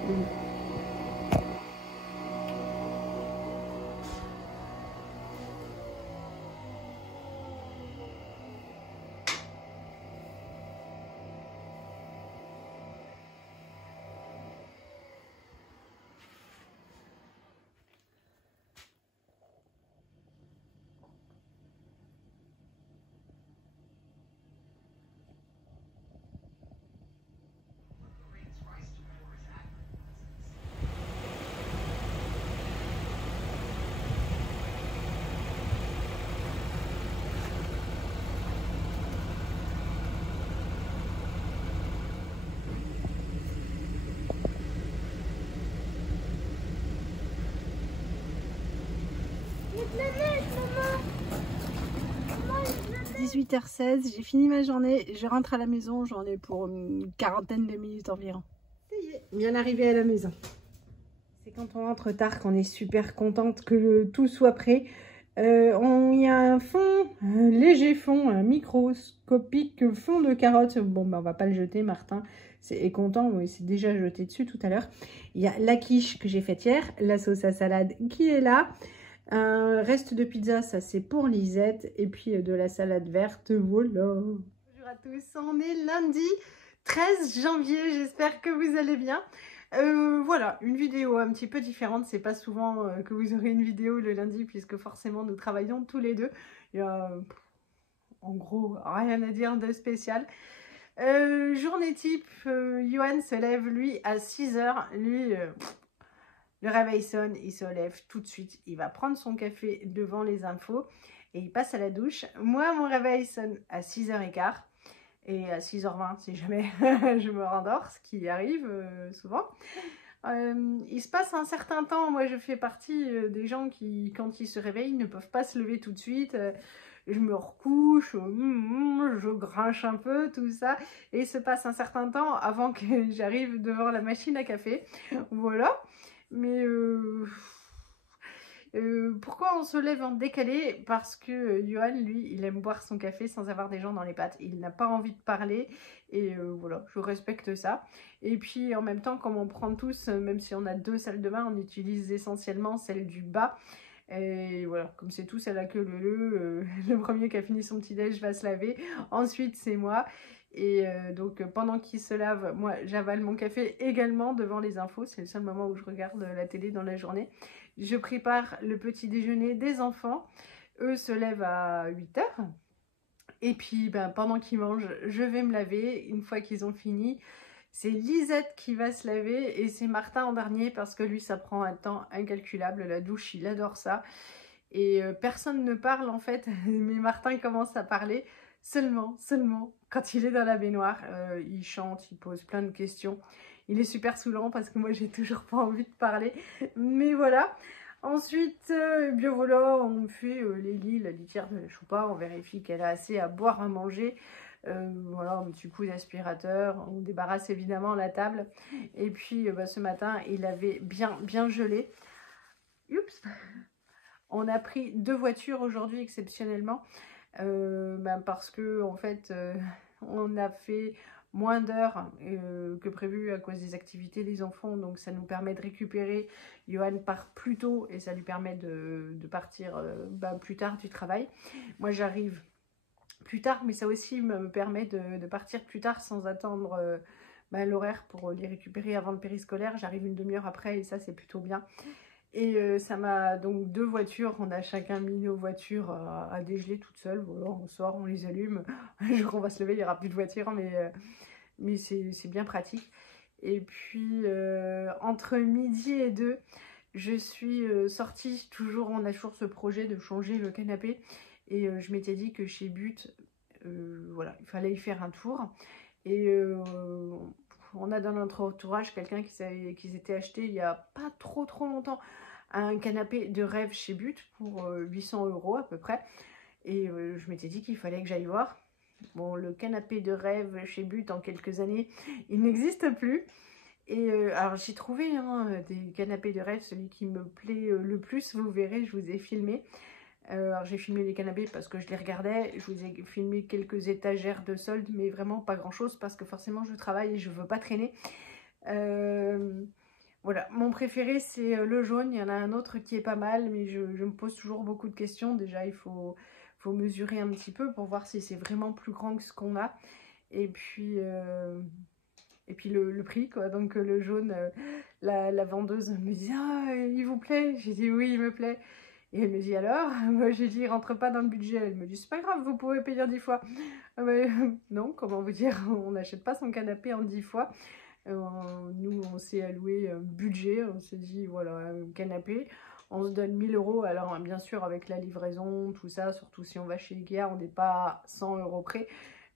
« 18h16, j'ai fini ma journée, je rentre à la maison, j'en ai pour une quarantaine de minutes environ. Ça y est, bien arrivé à la maison. C'est quand on rentre tard qu'on est super contente que tout soit prêt. Il y a un fond, un léger fond, un microscopique fond de carottes. Bon, ben, on va pas le jeter, Martin est content, mais c'est déjà jeté dessus tout à l'heure. Il y a la quiche que j'ai faite hier, la sauce à salade qui est là. Un reste de pizza, ça c'est pour Lisette. Et puis de la salade verte, voilà. Bonjour à tous, on est lundi 13 janvier, j'espère que vous allez bien. Voilà, une vidéo un petit peu différente. C'est pas souvent que vous aurez une vidéo le lundi, puisque forcément nous travaillons tous les deux. Il y a en gros rien à dire de spécial. Journée type, Johan se lève lui à 6 h. Lui, le réveil sonne, il se lève tout de suite. Il va prendre son café devant les infos et il passe à la douche. Moi, mon réveil sonne à 6h15 et à 6h20 si jamais je me rendors, ce qui arrive souvent. Il se passe un certain temps. Moi, je fais partie des gens qui, quand ils se réveillent, ne peuvent pas se lever tout de suite. Je me recouche, je grinche un peu, tout ça. Et il se passe un certain temps avant que j'arrive devant la machine à café. Voilà. Mais pourquoi on se lève en décalé? Parce que Johan, lui, il aime boire son café sans avoir des gens dans les pattes. Il n'a pas envie de parler et voilà, je respecte ça. Et puis en même temps, comme on prend tous, même si on a 2 salles de bain, on utilise essentiellement celle du bas. Et voilà, comme c'est tous à la queue leu, le premier qui a fini son petit déj va se laver. Ensuite, c'est moi. Et donc pendant qu'il se lave, moi j'avale mon café également devant les infos. C'est le seul moment où je regarde la télé dans la journée. Je prépare le petit déjeuner des enfants. Eux se lèvent à 8 h. Et puis ben, pendant qu'ils mangent, je vais me laver. Une fois qu'ils ont fini, c'est Lisette qui va se laver et c'est Martin en dernier parce que lui ça prend un temps incalculable. La douche, il adore ça. Et personne ne parle en fait, mais Martin commence à parler seulement quand il est dans la baignoire. Il chante, il pose plein de questions. Il est super saoulant parce que moi j'ai toujours pas envie de parler, mais voilà. Ensuite, bien voilà, on fait les lits, la litière de la choupa, on vérifie qu'elle a assez à boire, à manger. Voilà, un petit coup d'aspirateur, on débarrasse évidemment la table. Et puis bah, ce matin, il avait bien gelé. Oups. On a pris 2 voitures aujourd'hui exceptionnellement parce que en fait on a fait moins d'heures que prévu à cause des activités des enfants, donc ça nous permet de récupérer. Johan part plus tôt et ça lui permet de partir plus tard du travail. Moi j'arrive plus tard, mais ça aussi me permet de partir plus tard sans attendre l'horaire pour les récupérer avant le périscolaire. J'arrive une demi-heure après et ça c'est plutôt bien. Et ça m'a donc 2 voitures, on a chacun mis nos voitures à dégeler toutes seules. Voilà, on sort, on les allume. Un jour on va se lever, il n'y aura plus de voiture, mais c'est bien pratique. Et puis entre midi et 2, je suis sortie, toujours on a toujours ce projet de changer le canapé. Et je m'étais dit que chez But, voilà, il fallait y faire un tour. Et on a dans notre entourage quelqu'un qui s'était acheté il n'y a pas trop longtemps un canapé de rêve chez But pour 800 € à peu près. Et je m'étais dit qu'il fallait que j'aille voir. Bon, le canapé de rêve chez But en quelques années, il n'existe plus. Et alors j'ai trouvé des canapés de rêve, celui qui me plaît le plus, vous verrez, je vous ai filmé. Alors j'ai filmé les canapés parce que je les regardais, je vous ai filmé quelques étagères de solde, mais vraiment pas grand chose parce que forcément je travaille et je veux pas traîner. Voilà, mon préféré c'est le jaune, il y en a un autre qui est pas mal, mais je me pose toujours beaucoup de questions. Déjà il faut mesurer un petit peu pour voir si c'est vraiment plus grand que ce qu'on a. Et puis le prix quoi, donc le jaune, la vendeuse me dit «Ah, il vous plaît?» J'ai dit «Oui, il me plaît». Et elle me dit «Alors?» Moi j'ai dit «Il rentre pas dans le budget». Elle me dit «C'est pas grave, vous pouvez payer en 10 fois». Ah bah, non, comment vous dire, on n'achète pas son canapé en 10 fois. Nous on s'est alloué un budget, on s'est dit voilà, un canapé, on se donne 1000 €. Alors bien sûr avec la livraison, tout ça, surtout si on va chez Ikea, on n'est pas à 100 € près.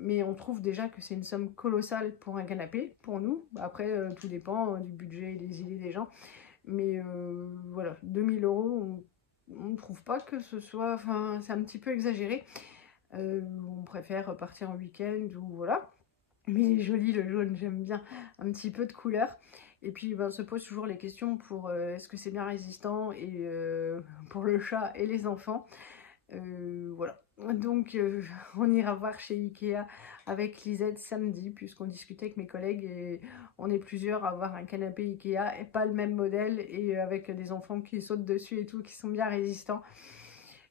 Mais on trouve déjà que c'est une somme colossale pour un canapé, pour nous. Après, tout dépend du budget et des idées des gens. Mais voilà, 2000 €, on ne trouve pas que ce soit... Enfin, c'est un petit peu exagéré. On préfère partir en week-end ou voilà. Mais il est joli le jaune, j'aime bien. Un petit peu de couleur. Et puis, ben, on se pose toujours les questions pour est-ce que c'est bien résistant et pour le chat et les enfants. Voilà, donc on ira voir chez Ikea avec Lisette samedi, puisqu'on discutait avec mes collègues et on est plusieurs à avoir un canapé Ikea et pas le même modèle, et avec des enfants qui sautent dessus et tout, qui sont bien résistants.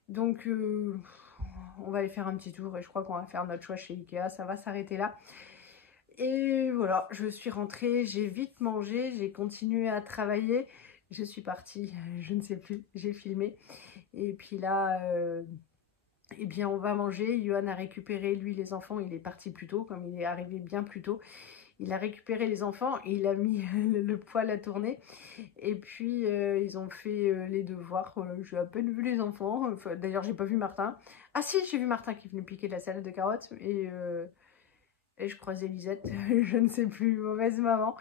Donc on va aller faire un petit tour et je crois qu'on va faire notre choix chez Ikea, ça va s'arrêter là. Et voilà, je suis rentrée, j'ai vite mangé, j'ai continué à travailler. Je suis partie, je ne sais plus, j'ai filmé. Et puis là, eh bien on va manger. Johan a récupéré, lui, les enfants. Il est parti plus tôt, comme il est arrivé bien plus tôt. Il a récupéré les enfants et il a mis le poêle à tourner. Et puis, ils ont fait les devoirs. J'ai à peine vu les enfants. Enfin, d'ailleurs, j'ai pas vu Martin. Ah si, j'ai vu Martin qui est venu piquer de la salade de carottes. Et je croisais Lisette, je ne sais plus, mauvaise maman.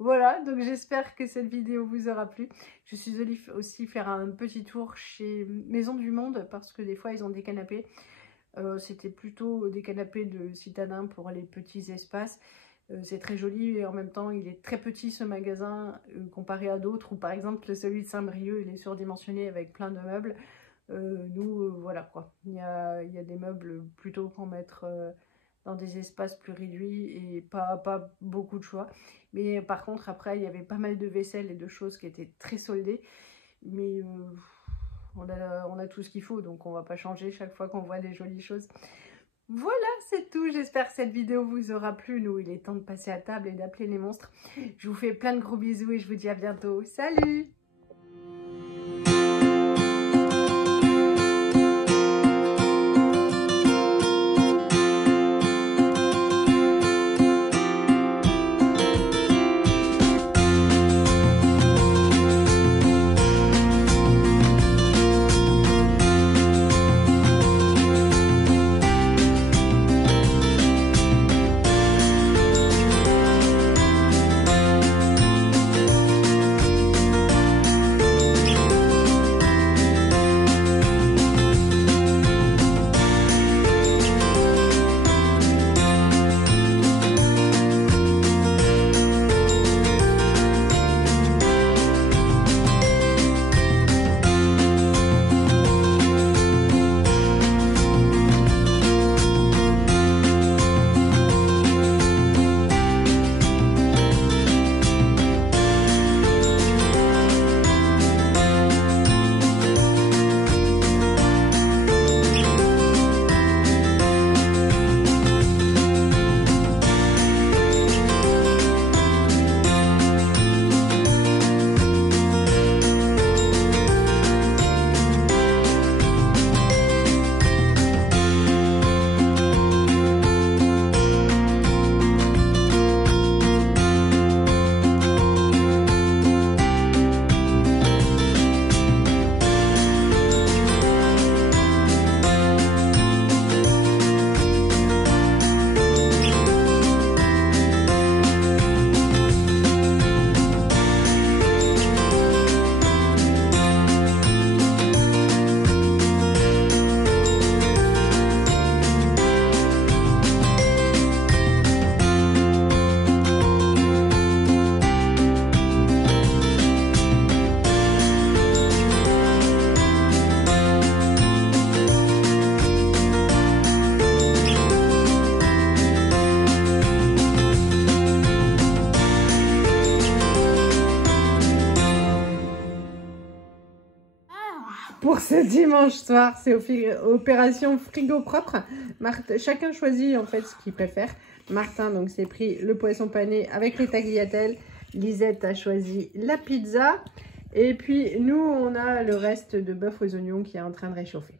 Voilà, donc j'espère que cette vidéo vous aura plu. Je suis allée aussi faire un petit tour chez Maison du Monde, parce que des fois ils ont des canapés. C'était plutôt des canapés de citadins pour les petits espaces. C'est très joli et en même temps il est très petit ce magasin comparé à d'autres, ou par exemple celui de Saint-Brieuc, il est surdimensionné avec plein de meubles. Nous, voilà quoi, il y a des meubles plutôt pour mettre... dans des espaces plus réduits et pas beaucoup de choix. Mais par contre, après, il y avait pas mal de vaisselle et de choses qui étaient très soldées. Mais on a tout ce qu'il faut, donc on va pas changer chaque fois qu'on voit des jolies choses. Voilà, c'est tout. J'espère que cette vidéo vous aura plu. Nous, il est temps de passer à table et d'appeler les monstres. Je vous fais plein de gros bisous et je vous dis à bientôt. Salut! pour ce dimanche soir. C'est opération frigo propre. Chacun choisit en fait ce qu'il préfère. Martin donc s'est pris le poisson pané avec les tagliatelles. Lisette a choisi la pizza. Et puis nous on a le reste de bœuf aux oignons qui est en train de réchauffer.